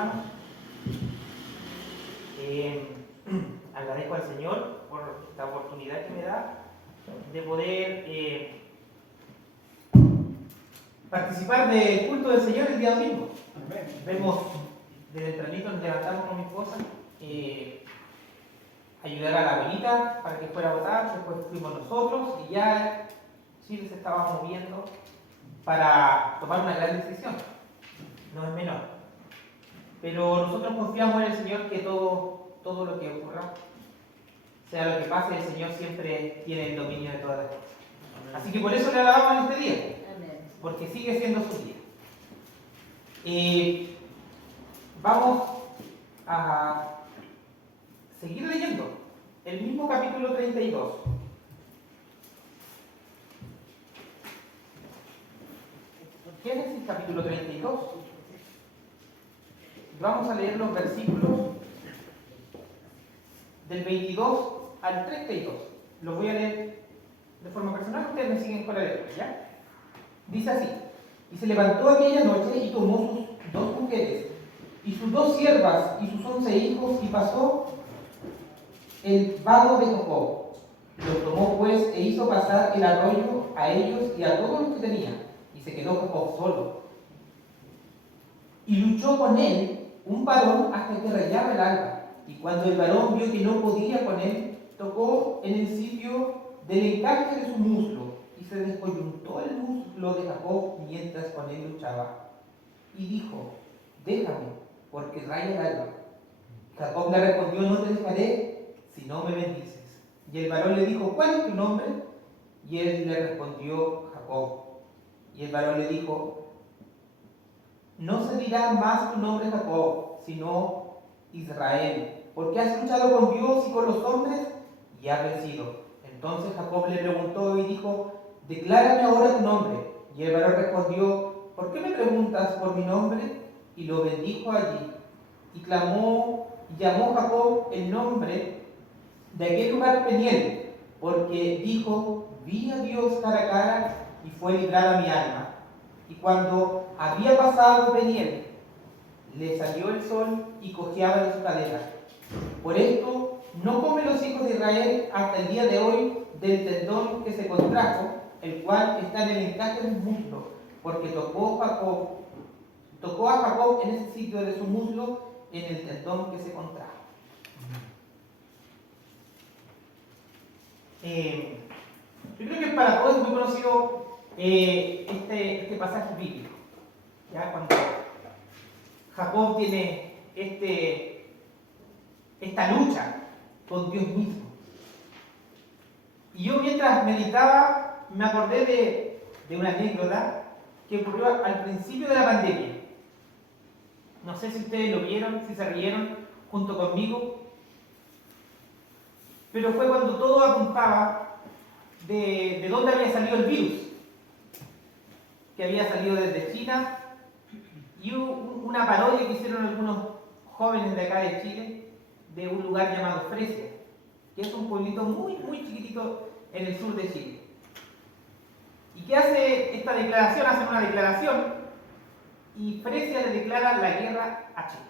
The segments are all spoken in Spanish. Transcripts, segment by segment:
hermanos. Agradezco al Señor por esta oportunidad que me da de poder participar del culto del Señor el día domingo. Vemos, desde tempranito nos levantamos con mi esposa, ayudar a la abuelita para que fuera a votar, después fuimos nosotros y ya Chile se estaba moviendo para tomar una gran decisión, no es menor. Pero nosotros confiamos en el Señor que todo lo que ocurra, sea lo que pase, el Señor siempre tiene el dominio de todas las cosas. Así que por eso le alabamos en este día, porque sigue siendo su día. Vamos a seguir leyendo el mismo capítulo 32. Génesis capítulo 32. Vamos a leer los versículos del 22 al 32. Los voy a leer de forma personal, ustedes me siguen con la letra, ¿ya? Dice así: y se levantó aquella noche y tomó sus 2 mujeres y sus 2 siervas y sus 11 hijos y pasó el vado de Jacob. Los tomó pues e hizo pasar el arroyo a ellos y a todos los que tenía, y se quedó Jacob solo. Y luchó con él un varón hasta que rayaba el alba, y cuando el varón vio que no podía con él, tocó en el sitio del encaje de su muslo, y se descoyuntó el muslo de Jacob mientras con él luchaba. Y dijo: déjame, porque raya el alba. Jacob le respondió: no te dejaré si no me bendices. Y el varón le dijo: ¿cuál es tu nombre? Y él le respondió: Jacob. Y el varón le dijo: no se dirá más tu nombre Jacob, sino Israel, porque has luchado con Dios y con los hombres y has vencido. Entonces Jacob le preguntó y dijo: declárame ahora tu nombre. Y el varón respondió: ¿por qué me preguntas por mi nombre? Y lo bendijo allí. Y llamó Jacob el nombre de aquel lugar Peniel, porque dijo: vi a Dios cara a cara y fue librada mi alma. Y cuando había pasado Peniel, le salió el sol y cojeaba de su cadera. Por esto no comen los hijos de Israel hasta el día de hoy del tendón que se contrajo, el cual está en el encaje del muslo, porque tocó a Jacob en ese sitio de su muslo, en el tendón que se contrajo. Yo creo que para todos es muy conocido este pasaje bíblico, ¿ya? Cuando Jacob tiene esta lucha con Dios mismo. Y yo, mientras meditaba, me acordé de una anécdota que ocurrió al principio de la pandemia. No sé si ustedes lo vieron, si se rieron junto conmigo, pero fue cuando todo apuntaba de dónde había salido el virus, que había salido desde China, y hubo una parodia que hicieron algunos jóvenes de acá de Chile, de un lugar llamado Fresia, que es un pueblito muy, muy chiquitito en el sur de Chile. ¿Y qué hace esta declaración? Hacen una declaración y Fresia le declara la guerra a Chile.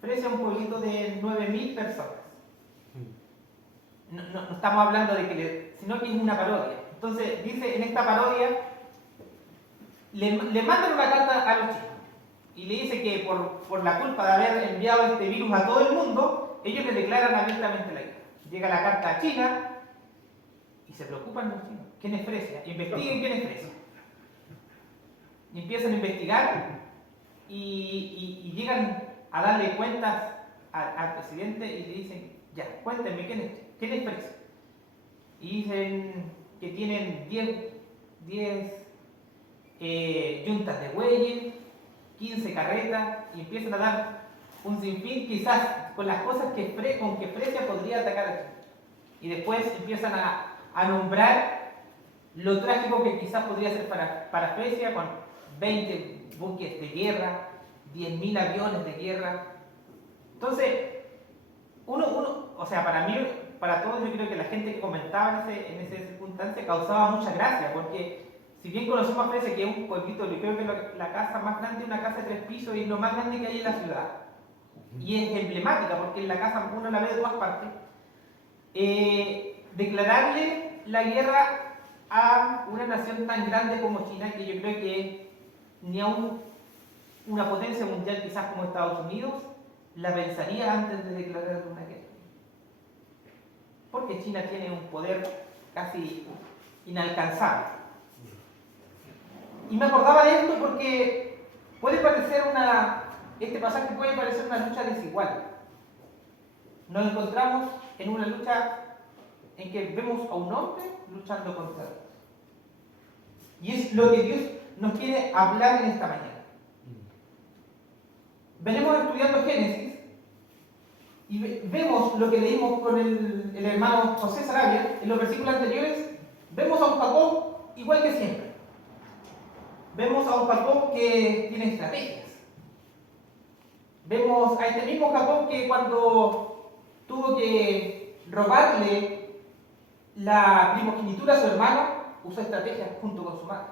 Fresia es un pueblito de 9.000 personas. No estamos hablando de sino que es una parodia. Entonces dice en esta parodia, le mandan una carta a los chinos y le dice que por la culpa de haber enviado este virus a todo el mundo, ellos le declaran abiertamente la guerra. Llega la carta a China y se preocupan los chinos. ¿Quién es Fresia? Investiguen quién es Fresia. Y empiezan a investigar y llegan a darle cuentas al presidente y le dicen: ya, cuéntenme quién es Fresia. Y dicen que tienen 10 yuntas de bueyes, 15 carretas, y empiezan a dar un sinfín, quizás con las cosas con que Fresia podría atacar a Chile. Y después empiezan a nombrar lo trágico que quizás podría ser para Fresia, con 20 buques de guerra, 10.000 aviones de guerra. Entonces, o sea, para mí, para todos, yo creo que la gente que comentaba en esa circunstancia causaba mucha gracia, porque Si bien conocemos a Fresia, que es un pueblito, yo creo que la casa más grande es una casa de 3 pisos y es lo más grande que hay en la ciudad. Y es emblemática porque en la casa uno la ve de todas partes. Declararle la guerra a una nación tan grande como China, que yo creo que ni aún una potencia mundial quizás como Estados Unidos la pensaría antes de declarar una guerra. Porque China tiene un poder casi inalcanzable. Y me acordaba de esto porque este pasaje puede parecer una lucha desigual. Nos encontramos en una lucha en que vemos a un hombre luchando contra Dios. Y es lo que Dios nos quiere hablar en esta mañana. Venimos estudiando Génesis y vemos lo que leímos con el hermano José Sarabia en los versículos anteriores. Vemos a un Jacob igual que siempre. Vemos a un Jacob que tiene estrategias. Vemos a este mismo Jacob que cuando tuvo que robarle la primogenitura a su hermano, usó estrategias junto con su madre.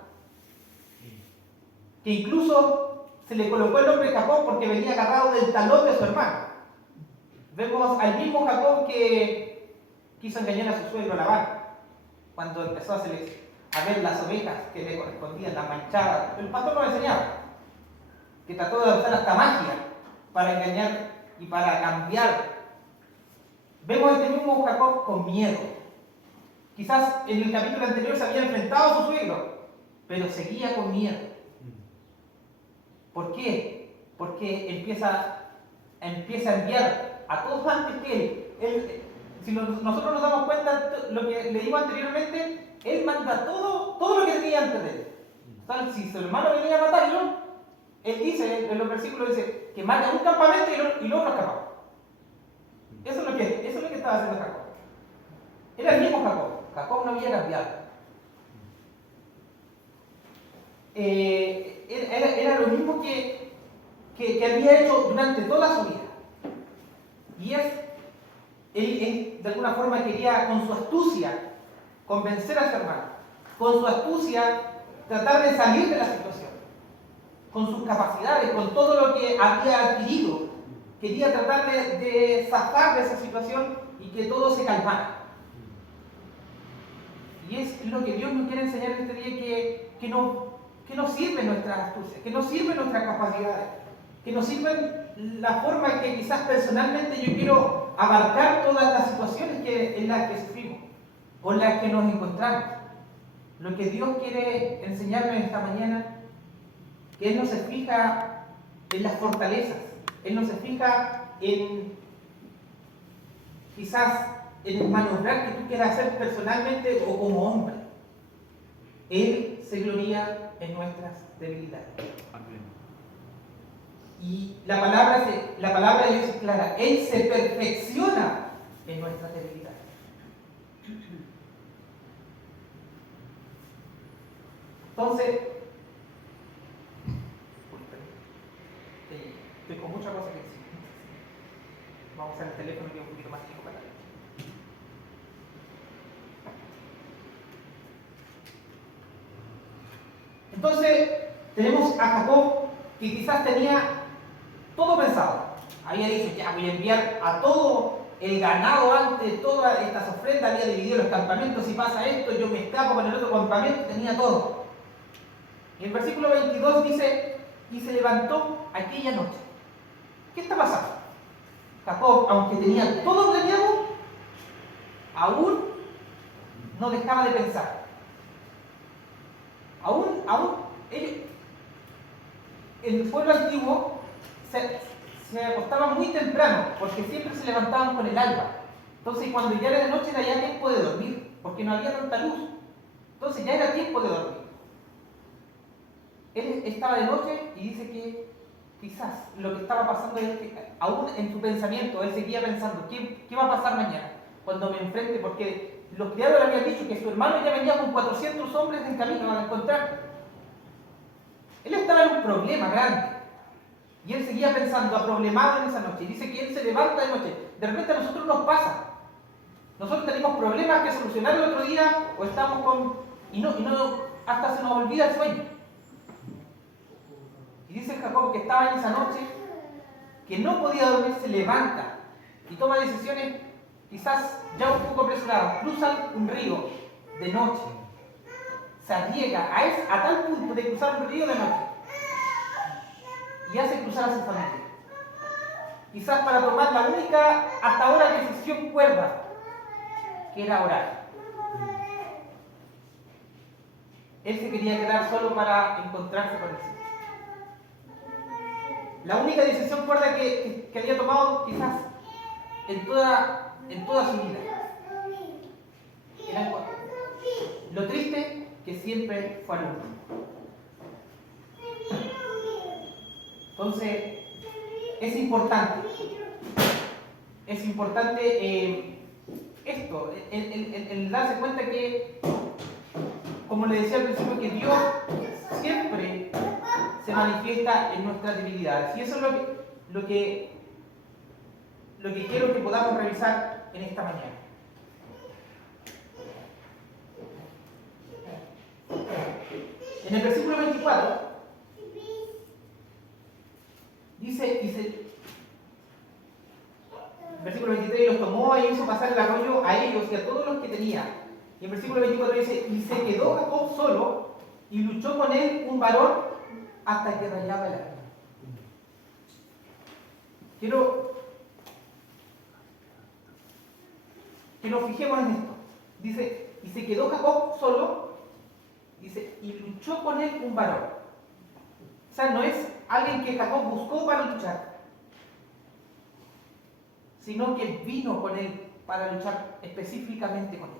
Que incluso se le colocó el nombre Jacob porque venía agarrado del talón de su hermano. Vemos al mismo Jacob que quiso engañar a su suegro Labán cuando empezó a ver las ovejas que le correspondían, las manchadas. El pastor nos enseñaba que trató de usar hasta magia para engañar y para cambiar. Vemos a este mismo Jacob con miedo. Quizás en el capítulo anterior se había enfrentado a su suegro, pero seguía con miedo. ¿Por qué? Porque empieza a enviar a todos antes que él. Si nosotros nos damos cuenta lo que leímos anteriormente, él manda todo lo que tenía antes de él. Entonces, si su hermano venía a matarlo, él dice, en los versículos dice, que mate a un campamento y lo otro escapaba. Eso es lo que estaba haciendo Jacob. Era el mismo Jacob. Jacob no había cambiado. Era lo mismo que había hecho durante toda su vida. Y él de alguna forma quería con su astucia convencer a su hermano. Con su astucia tratar de salir de la situación. Con sus capacidades, con todo lo que había adquirido. Quería tratar de zafar de esa situación y que todo se calmara. Y es lo que Dios nos quiere enseñar en este día, que nos sirven nuestras astucias, que nos sirven nuestras capacidades, que nos sirven la forma en que quizás personalmente yo quiero abarcar todas las situaciones en las que sufrimos o en las que nos encontramos. Lo que Dios quiere enseñarnos esta mañana, que Él no se fija en las fortalezas, Él no se fija en quizás en el maniobrar que tú quieras hacer personalmente o como hombre. Él se gloria en nuestras debilidades. Amén. Y la palabra de Dios es clara. Él se perfecciona en nuestras debilidades. Entonces, estoy con muchas cosas que decir. Vamos a usar el teléfono que es un poquito más chico para acá. Entonces, tenemos a Jacob que quizás tenía todo pensado. Había dicho, ya voy a enviar a todo el ganado antes de todas estas ofrendas, había dividido los campamentos, si pasa esto, yo me escapo con el otro campamento, tenía todo. Y el versículo 22 dice, y se levantó aquella noche. ¿Qué está pasando? Jacob, aunque tenía todo planeado, aún no dejaba de pensar. Aún el pueblo antiguo se acostaba muy temprano, porque siempre se levantaban con el alba. Entonces, cuando ya era de noche, era ya tiempo de dormir, porque no había tanta luz. Entonces, ya era tiempo de dormir. Él estaba de noche y dice que quizás lo que estaba pasando es que, aún en su pensamiento, él seguía pensando: ¿qué va a pasar mañana? Cuando me enfrente, porque los criados le habían dicho que su hermano ya venía con 400 hombres en camino a encontrar. Él estaba en un problema grande. Y él seguía pensando, aproblemado en esa noche. Y dice que él se levanta de noche. De repente a nosotros nos pasa. Nosotros tenemos problemas que solucionar el otro día, o estamos con... Y no hasta se nos olvida el sueño. Y dice Jacob que estaba en esa noche, que no podía dormir, se levanta y toma decisiones quizás ya un poco apresuradas. Cruzan un río de noche. Se arriesga a tal punto de cruzar un río de noche y hace cruzar a su familia. Quizás para tomar la única hasta ahora decisión cuerda, que era orar. Él se quería quedar solo para encontrarse con el Señor. La única decisión cuerda que había tomado quizás en toda su vida. Era lo triste que siempre fue alumno. Entonces, es importante esto, el darse cuenta que, como le decía al principio, que Dios siempre se manifiesta en nuestras debilidades. Y eso es lo que quiero que podamos revisar en esta mañana. En el versículo 24 dice, el versículo 23, los tomó y hizo pasar el arroyo a ellos y a todos los que tenía. Y el versículo 24 dice, y se quedó Jacob solo y luchó con él un varón hasta que rayaba el alba. Quiero que nos fijemos en esto. Dice, y se quedó Jacob solo, dice, y luchó con él un varón. O sea, no es alguien que Jacob buscó para luchar, sino que vino con él para luchar específicamente con él.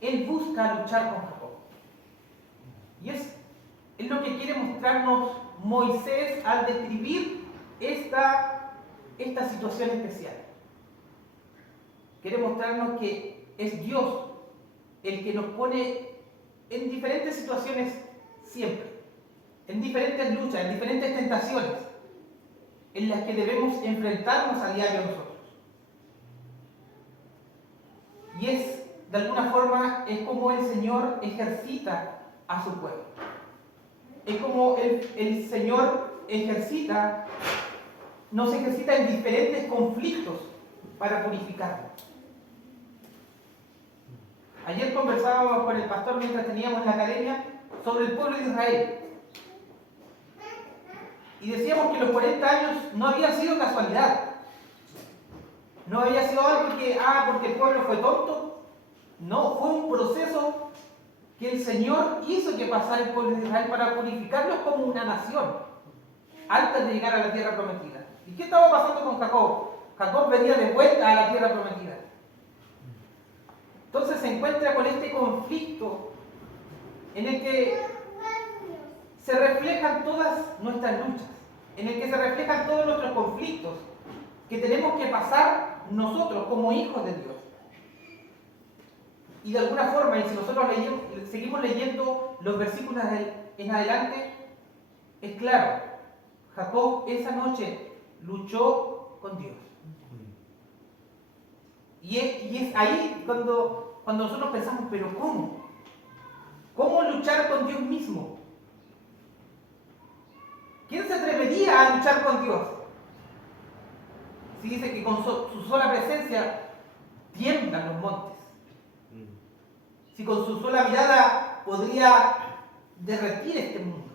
Él busca luchar con Jacob. Y es lo que quiere mostrarnos Moisés al describir esta situación especial. Quiere mostrarnos que es Dios el que nos pone en diferentes situaciones siempre, en diferentes luchas, en diferentes tentaciones, en las que debemos enfrentarnos a diario nosotros. Y de alguna forma, es como el Señor ejercita a su pueblo. Es como el Señor nos ejercita en diferentes conflictos para purificarnos. Ayer conversábamos con el pastor mientras teníamos la academia sobre el pueblo de Israel. Y decíamos que los 40 años no había sido casualidad. No había sido algo porque el pueblo fue tonto. No, fue un proceso que el Señor hizo que pasara el pueblo de Israel para purificarlos como una nación antes de llegar a la tierra prometida. ¿Y qué estaba pasando con Jacob? Jacob venía de vuelta a la tierra prometida. Entonces se encuentra con este conflicto en el que se reflejan todas nuestras luchas, en el que se reflejan todos nuestros conflictos que tenemos que pasar nosotros como hijos de Dios. Y de alguna forma, y si nosotros seguimos leyendo los versículos en adelante, es claro, Jacob esa noche luchó con Dios. Y es ahí cuando nosotros pensamos, pero ¿cómo? ¿Cómo luchar con Dios mismo? ¿Quién se atrevería a luchar con Dios? Si dice que con su sola presencia tiemblan los montes. Si con su sola mirada podría derretir este mundo.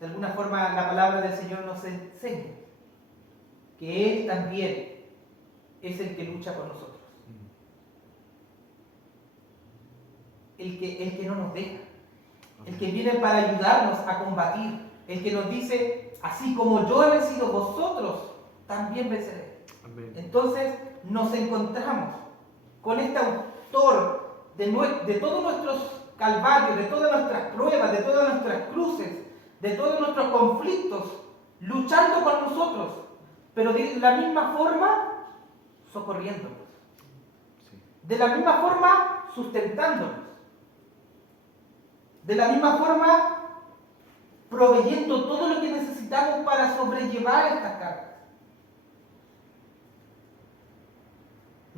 De alguna forma la palabra del Señor nos enseña que Él también es el que lucha con nosotros. El que no nos deja. El que viene para ayudarnos a combatir. El que nos dice, así como yo he vencido, vosotros también venceré. Amén. Entonces nos encontramos con este autor de todos nuestros calvarios, de todas nuestras pruebas, de todas nuestras cruces, de todos nuestros conflictos, luchando con nosotros, pero de la misma forma socorriéndonos, de la misma forma sustentándonos, de la misma forma proveyendo todo lo que necesitamos para sobrellevar estas cargas.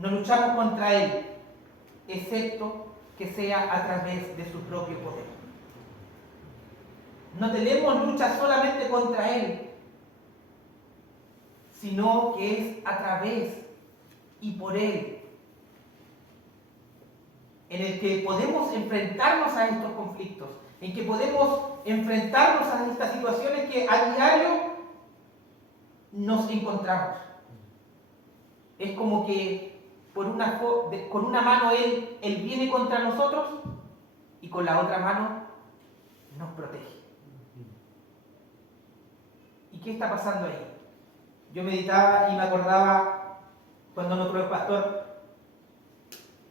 no luchamos contra Él, excepto que sea a través de su propio poder. No tenemos lucha solamente contra Él, sino que es a través y por Él en el que podemos enfrentarnos a estos conflictos, en que podemos enfrentarnos a estas situaciones que a diario nos encontramos. Es como que con una mano Él viene contra nosotros y con la otra mano nos protege. ¿Y qué está pasando ahí? Yo meditaba y me acordaba cuando nuestro pastor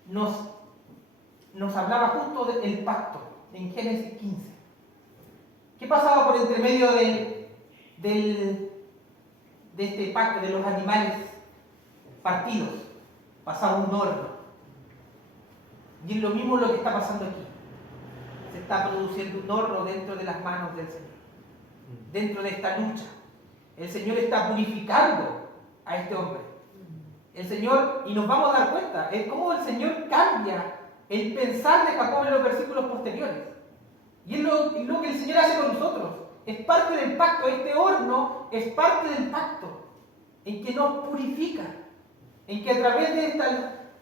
nos hablaba justo del pacto en Génesis 15. ¿Qué pasaba por entre medio de este pacto de los animales partidos? Pasaba un horno. Y es lo mismo lo que está pasando aquí. Se está produciendo un horno dentro de las manos del Señor. Dentro de esta lucha. El Señor está purificando a este hombre. El Señor, y nos vamos a dar cuenta, es cómo el Señor cambia el pensar de Jacob en los versículos posteriores. Y es lo que el Señor hace con nosotros. Es parte del pacto. Este horno es parte del pacto. En que nos purifica. En que a través de estas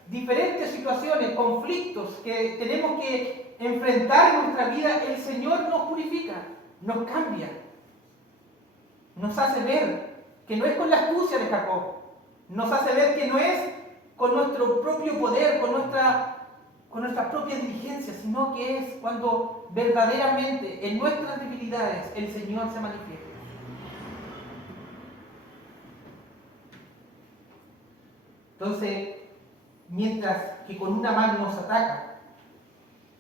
diferentes situaciones, conflictos que tenemos que enfrentar en nuestra vida, el Señor nos purifica, nos cambia. Nos hace ver que no es con la astucia de Jacob. Nos hace ver que no es con nuestro propio poder, con nuestra propia diligencia, sino que es cuando verdaderamente en nuestras debilidades el Señor se manifiesta. Entonces, mientras que con una mano nos ataca,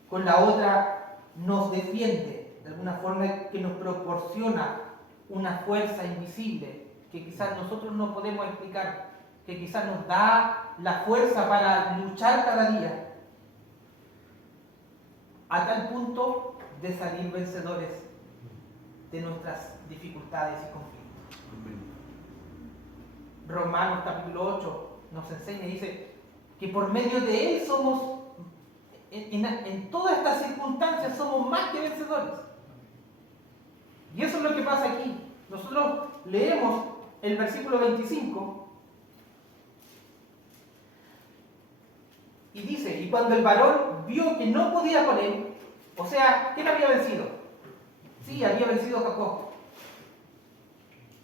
con la otra nos defiende, de alguna forma que nos proporciona una fuerza invisible que quizás nosotros no podemos explicar, que quizás nos da la fuerza para luchar cada día, a tal punto de salir vencedores de nuestras dificultades y conflictos. Romanos capítulo 8 nos enseña y dice que por medio de Él somos, en todas estas circunstancias somos más que vencedores. Y eso es lo que pasa aquí. Nosotros leemos el versículo 25 y dice, y cuando el varón vio que no podía con él, o sea, ¿quién había vencido? Sí, había vencido a Jacob.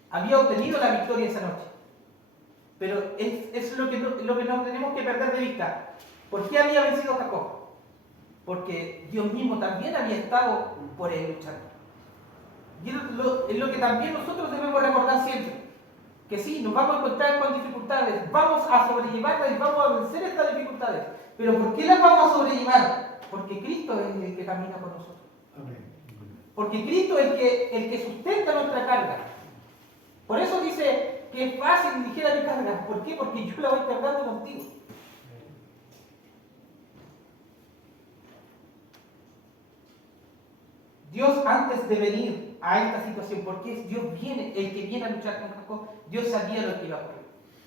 Había obtenido la victoria esa noche. Pero es lo que no tenemos que perder de vista. ¿Por qué había vencido a Jacob? Porque Dios mismo también había estado por él luchando. Y es lo que también nosotros debemos recordar siempre. Que sí, nos vamos a encontrar con dificultades, vamos a sobrellevarlas y vamos a vencer estas dificultades. Pero ¿por qué las vamos a sobrellevar? Porque Cristo es el que camina con nosotros. Amén. Porque Cristo es el que sustenta nuestra carga. Por eso dice que es fácil y ligera mi carga. ¿Por qué? Porque yo la voy cargando contigo. Dios, antes de venir a esta situación, porque Dios el que viene a luchar con Jacob, Dios sabía lo que iba a ocurrir.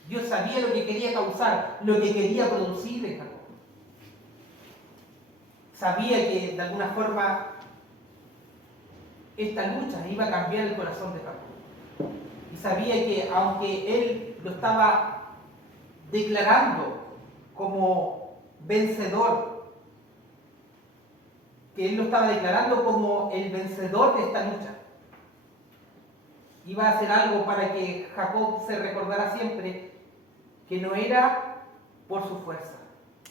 Dios sabía lo que quería causar, lo que quería producir en Jacob. Sabía que de alguna forma esta lucha iba a cambiar el corazón de Jacob. Y sabía que aunque él lo estaba declarando como vencedor, que él lo estaba declarando como el vencedor de esta lucha, iba a hacer algo para que Jacob se recordara siempre que no era por su fuerza.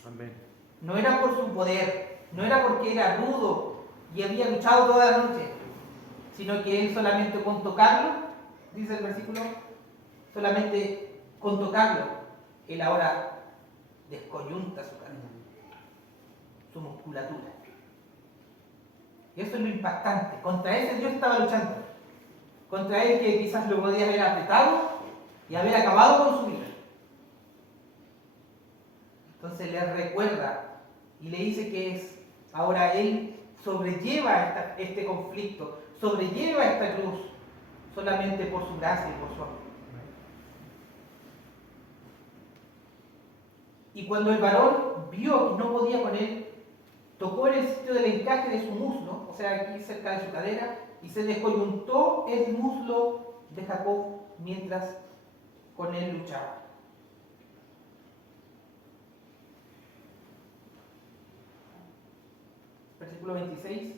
Amén. No era por su poder, no era porque era rudo y había luchado toda la noche, sino que él solamente con tocarlo, dice el versículo, solamente con tocarlo, él ahora descoyunta su carne, su musculatura. Y eso es lo impactante. Contra ese Dios estaba luchando. Contra él que quizás lo podía haber apretado y haber acabado con su vida. Entonces le recuerda y le dice que ahora él sobrelleva este conflicto, sobrelleva esta cruz solamente por su gracia y por su amor. Y cuando el varón vio que no podía con él, tocó en el sitio del encaje de su muslo, o sea, aquí cerca de su cadera, y se descoyuntó el muslo de Jacob mientras con él luchaba. Versículo 26.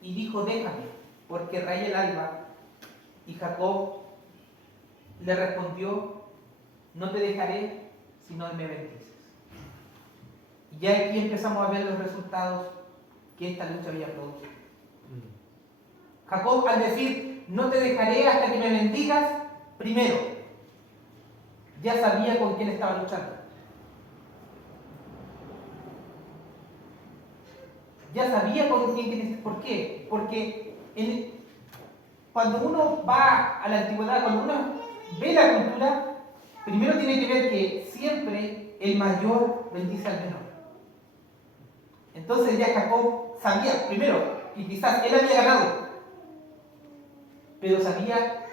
Y dijo: déjame, porque raya el alba. Y Jacob le respondió: no te dejaré si no me bendices. Y ya aquí empezamos a ver los resultados que esta lucha había producido. Jacob, al decir: no te dejaré hasta que me bendigas, primero, ya sabía con quién estaba luchando. Ya sabía con quién. ¿Por qué? Porque cuando uno va a la antigüedad, cuando uno ve la cultura, primero tiene que ver que siempre el mayor bendice al menor. Entonces ya Jacob sabía, primero, que quizás él había ganado, pero sabía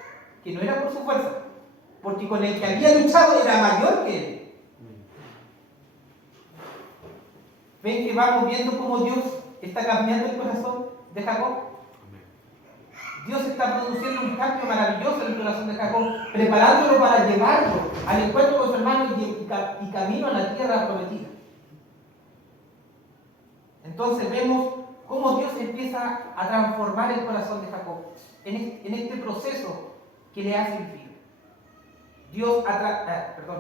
que no era por su fuerza, porque con el que había luchado era mayor que él. ¿Ven que vamos viendo cómo Dios está cambiando el corazón de Jacob? Dios está produciendo un cambio maravilloso en el corazón de Jacob, preparándolo para llevarlo al encuentro con su hermano y camino a la tierra prometida. Entonces vemos cómo Dios empieza a transformar el corazón de Jacob en este proceso que le hace vivir.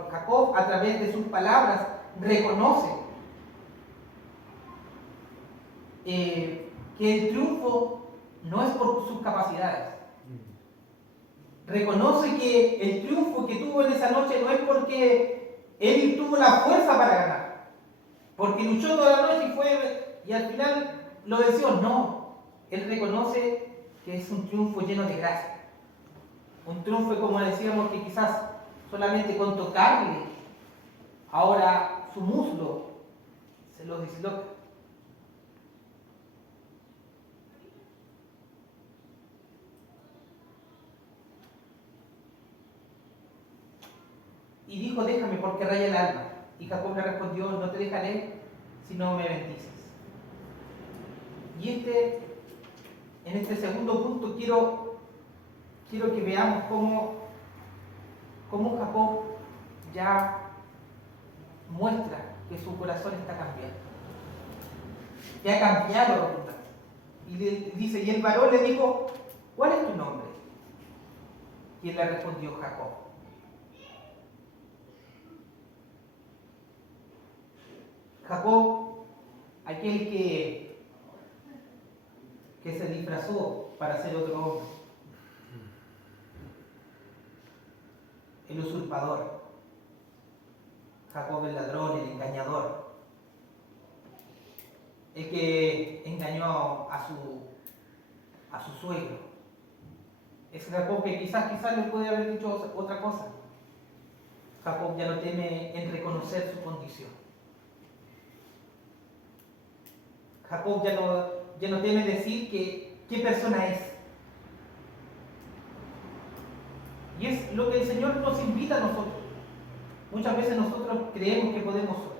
Jacob, a través de sus palabras, reconoce que el triunfo no es por sus capacidades. Reconoce que el triunfo que tuvo en esa noche no es porque él tuvo la fuerza para ganar, porque luchó toda la noche y al final lo venció. No, él reconoce que es un triunfo lleno de gracia. Un triunfo, como decíamos, que quizás solamente con tocarle ahora su muslo se lo disloca. Y dijo: déjame, porque raya el alma. Y Jacob le respondió: no te dejaré si no me bendices. Y en este segundo punto quiero que veamos cómo Jacob ya muestra que su corazón está cambiando, que ha cambiado la voluntad. Y le dice, y el varón le dijo: ¿cuál es tu nombre? Y él le respondió: Jacob. Jacob, aquel que se disfrazó para ser otro hombre, el usurpador, Jacob el ladrón, el engañador, el que engañó a su suegro. Es Jacob que quizás le puede haber dicho otra cosa. Jacob ya no teme en reconocer su condición. Jacob ya no teme decir qué persona es. Y es lo que el Señor nos invita a nosotros. Muchas veces nosotros creemos que podemos solos.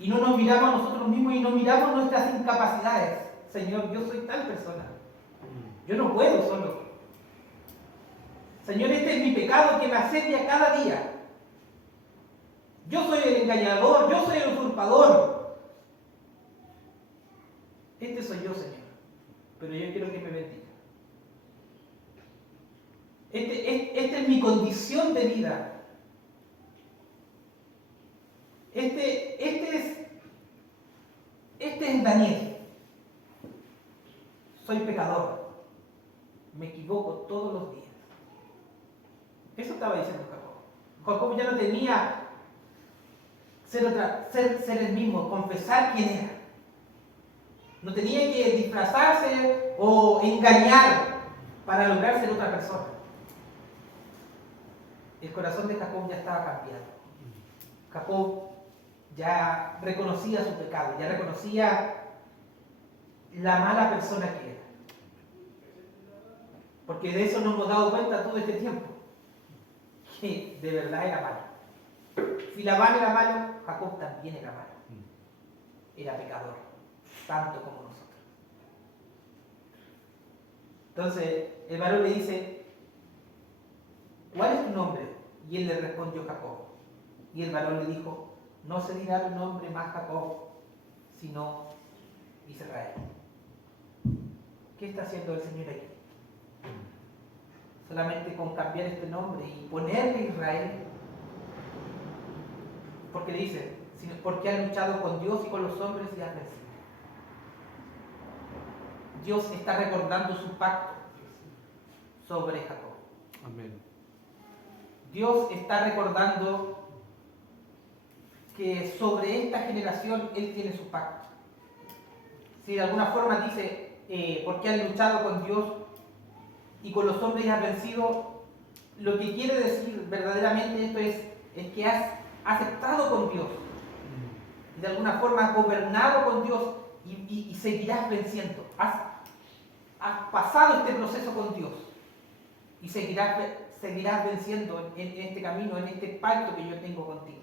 Y no nos miramos a nosotros mismos y no miramos nuestras incapacidades. Señor, yo soy tal persona. Yo no puedo solo. Señor, este es mi pecado que me asedia cada día. Yo soy el engañador, yo soy el usurpador. Este soy yo, Señor. Pero yo quiero que me bendiga. Esta es mi condición de vida. Este es Daniel. Soy pecador. Me equivoco todos los días. Eso estaba diciendo Jacob. Jacob ya no tenía ser el mismo, confesar quién era. No tenía que disfrazarse o engañar para lograr ser otra persona. El corazón de Jacob ya estaba cambiado. Jacob ya reconocía su pecado, ya reconocía la mala persona que era. Porque de eso nos hemos dado cuenta todo este tiempo, que de verdad era malo. Si Labán era malo, Jacob también era malo. Era pecador, tanto como nosotros. Entonces el varón le dice, ¿cuál es tu nombre? Y él le respondió Jacob. Y el varón le dijo, no se dirá tu nombre más Jacob, sino Israel. ¿Qué está haciendo el Señor aquí? Solamente con cambiar este nombre y ponerle Israel, porque le dice, porque ha luchado con Dios y con los hombres y ha vencido. Dios está recordando su pacto sobre Jacob. Amén. Dios está recordando que sobre esta generación Él tiene su pacto. Si de alguna forma dice, porque han luchado con Dios y con los hombres y has vencido, lo que quiere decir verdaderamente esto es que has aceptado con Dios. Y de alguna forma has gobernado con Dios y seguirás venciendo. Has pasado este proceso con Dios y seguirás venciendo en este camino, en este pacto que yo tengo contigo.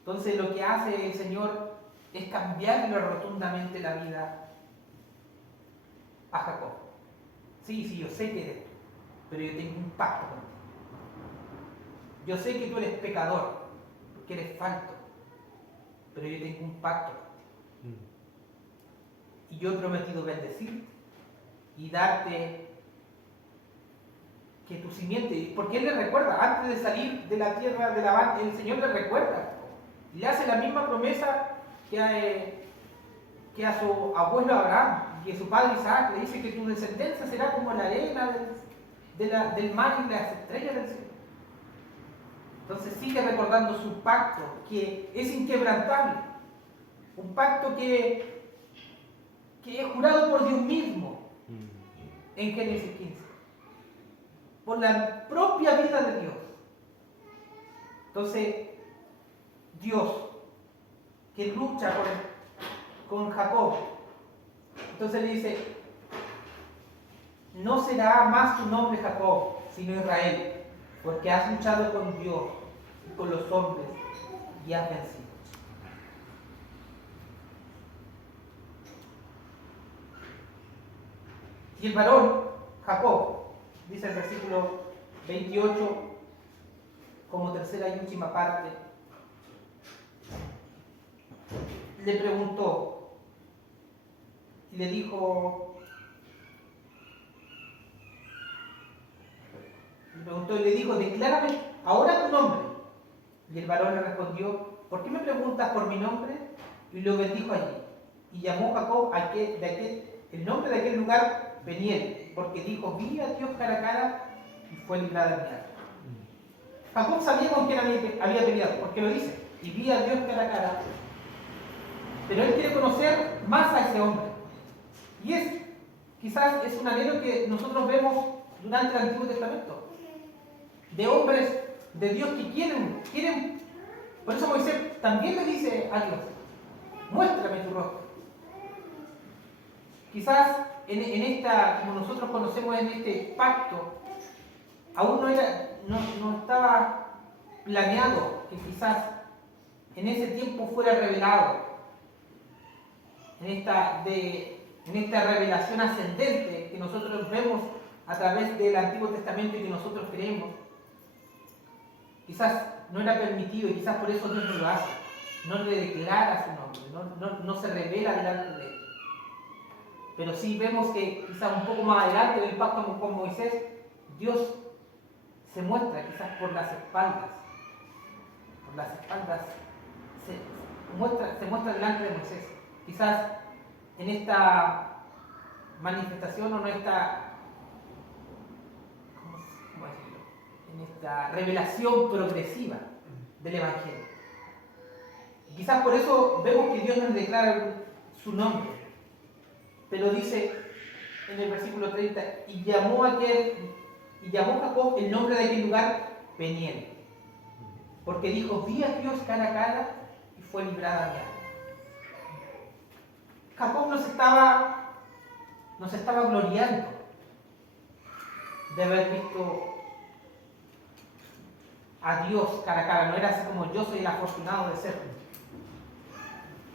Entonces lo que hace el Señor es cambiarle rotundamente la vida a Jacob. Sí, yo sé que eres tú, pero yo tengo un pacto contigo. Yo sé que tú eres pecador, porque eres falto, pero yo tengo un pacto contigo. Y yo he prometido bendecirte y darte que tu simiente, porque Él le recuerda, antes de salir de la tierra de Labán, el Señor le recuerda, y le hace la misma promesa que a su abuelo Abraham y a su padre Isaac, le dice que tu descendencia será como la arena del mar y las estrellas del cielo. Entonces sigue recordando su pacto, que es inquebrantable, un pacto que es jurado por Dios mismo en Génesis 15, por la propia vida de Dios. Entonces, Dios, que lucha con Jacob, entonces le dice, no será más tu nombre Jacob, sino Israel, porque has luchado con Dios y con los hombres y has vencido. Y el varón, Jacob, dice el versículo 28, como tercera y última parte, le preguntó y le dijo, declárame ahora tu nombre. Y el varón le respondió, ¿por qué me preguntas por mi nombre? Y lo bendijo allí. Y llamó Jacob el nombre de aquel lugar Peniel, porque dijo, vi a Dios cara a cara y fue librada mi alma. Jacob sabía con quién había peleado, porque lo dice, y vi a Dios cara a cara. Pero él quiere conocer más a ese hombre. Y quizás es un anhelo que nosotros vemos durante el Antiguo Testamento, de hombres de Dios que quieren. Por eso Moisés también le dice a Dios, muéstrame tu rostro. Quizás en esta, como nosotros conocemos en este pacto, aún no estaba planeado que quizás en ese tiempo fuera revelado, en esta revelación ascendente que nosotros vemos a través del Antiguo Testamento y que nosotros creemos. Quizás no era permitido y quizás por eso Dios no lo hace, no le declara su nombre, no se revela delante de él. Pero sí vemos que quizás un poco más adelante del pacto con Moisés, Dios se muestra quizás por las espaldas se muestra delante de Moisés. Quizás en esta manifestación o en esta, ¿cómo decirlo? En esta revelación progresiva del Evangelio. Y quizás por eso vemos que Dios nos declara su nombre. Pero dice en el versículo 30, y llamó Jacob el nombre de aquel lugar Peniel, porque dijo, vi a Dios cara a cara y fue librada mi alma. Jacob nos estaba gloriando de haber visto a Dios cara a cara, no era así como yo soy el afortunado de serlo.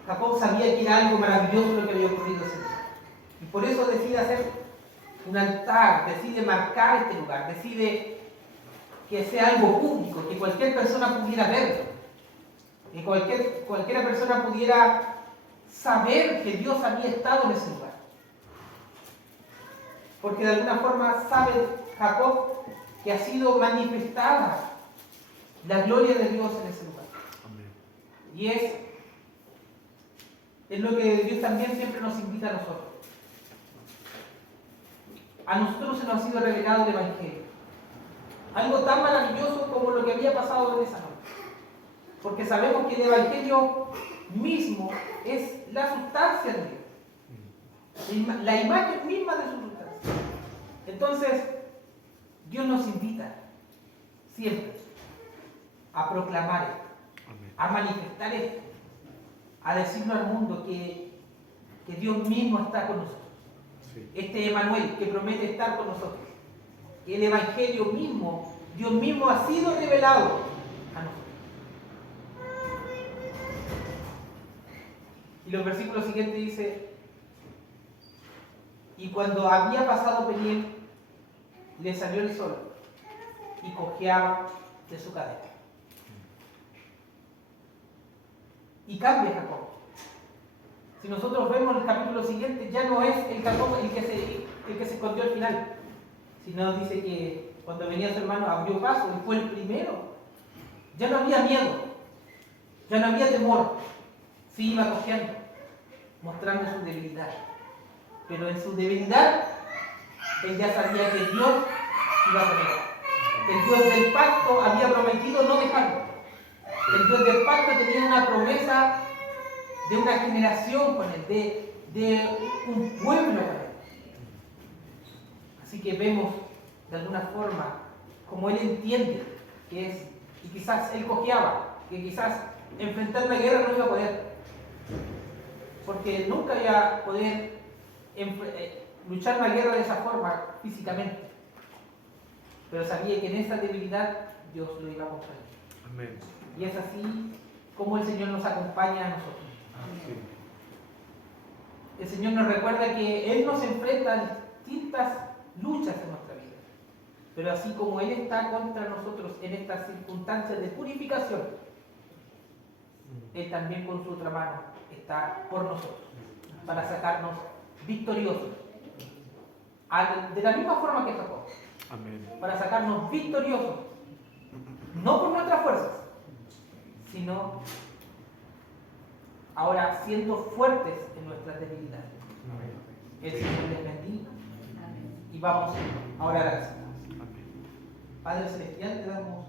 Jacob sabía que era algo maravilloso lo que había ocurrido ese día. Y por eso decide hacer un altar, decide marcar este lugar, decide que sea algo público, que cualquier persona pudiera verlo, que cualquiera persona pudiera saber que Dios había estado en ese lugar. Porque de alguna forma sabe Jacob que ha sido manifestada la gloria de Dios en ese lugar. Amén. Y es lo que Dios también siempre nos invita a nosotros. A nosotros se nos ha sido revelado el Evangelio. Algo tan maravilloso como lo que había pasado en esa noche. Porque sabemos que el Evangelio mismo es la sustancia de Dios. La imagen misma de su sustancia. Entonces, Dios nos invita siempre a proclamar esto, a manifestar esto, a decirle al mundo que Dios mismo está con nosotros. Sí. Este Emmanuel que promete estar con nosotros. Que el Evangelio mismo, Dios mismo ha sido revelado a nosotros. Y los versículos siguientes dice: y cuando había pasado Peniel, le salió el sol y cojeaba de su cadera. Y cambia Jacob. Si nosotros vemos el capítulo siguiente, ya no es el Jacob el que se escondió al final, sino dice que cuando venía su hermano abrió paso y fue el primero. Ya no había miedo, ya no había temor, sí iba cojeando, mostrando su debilidad. Pero en su debilidad, él ya sabía que Dios iba a poner. El Dios del pacto había prometido no dejarlo. El Dios del pacto tenía una promesa de una generación con él, de un pueblo con él. Así que vemos de alguna forma como él entiende que es, y quizás él cojeaba, que quizás enfrentar una guerra no iba a poder, porque nunca iba a poder luchar una guerra de esa forma físicamente, pero sabía que en esa debilidad Dios lo iba a acompañar. Amén. Y es así como el Señor nos acompaña a nosotros. Amén. El Señor nos recuerda que Él nos enfrenta a distintas luchas en nuestra vida, pero así como Él está contra nosotros en estas circunstancias de purificación, Él también con su otra mano está por nosotros para sacarnos victoriosos, de la misma forma que Jacob. Amén. Para sacarnos victoriosos, no por nuestras fuerzas, sino ahora siendo fuertes en nuestras debilidades. Amén. El Señor les bendiga y vamos a orar al Señor. Padre Celestial, te damos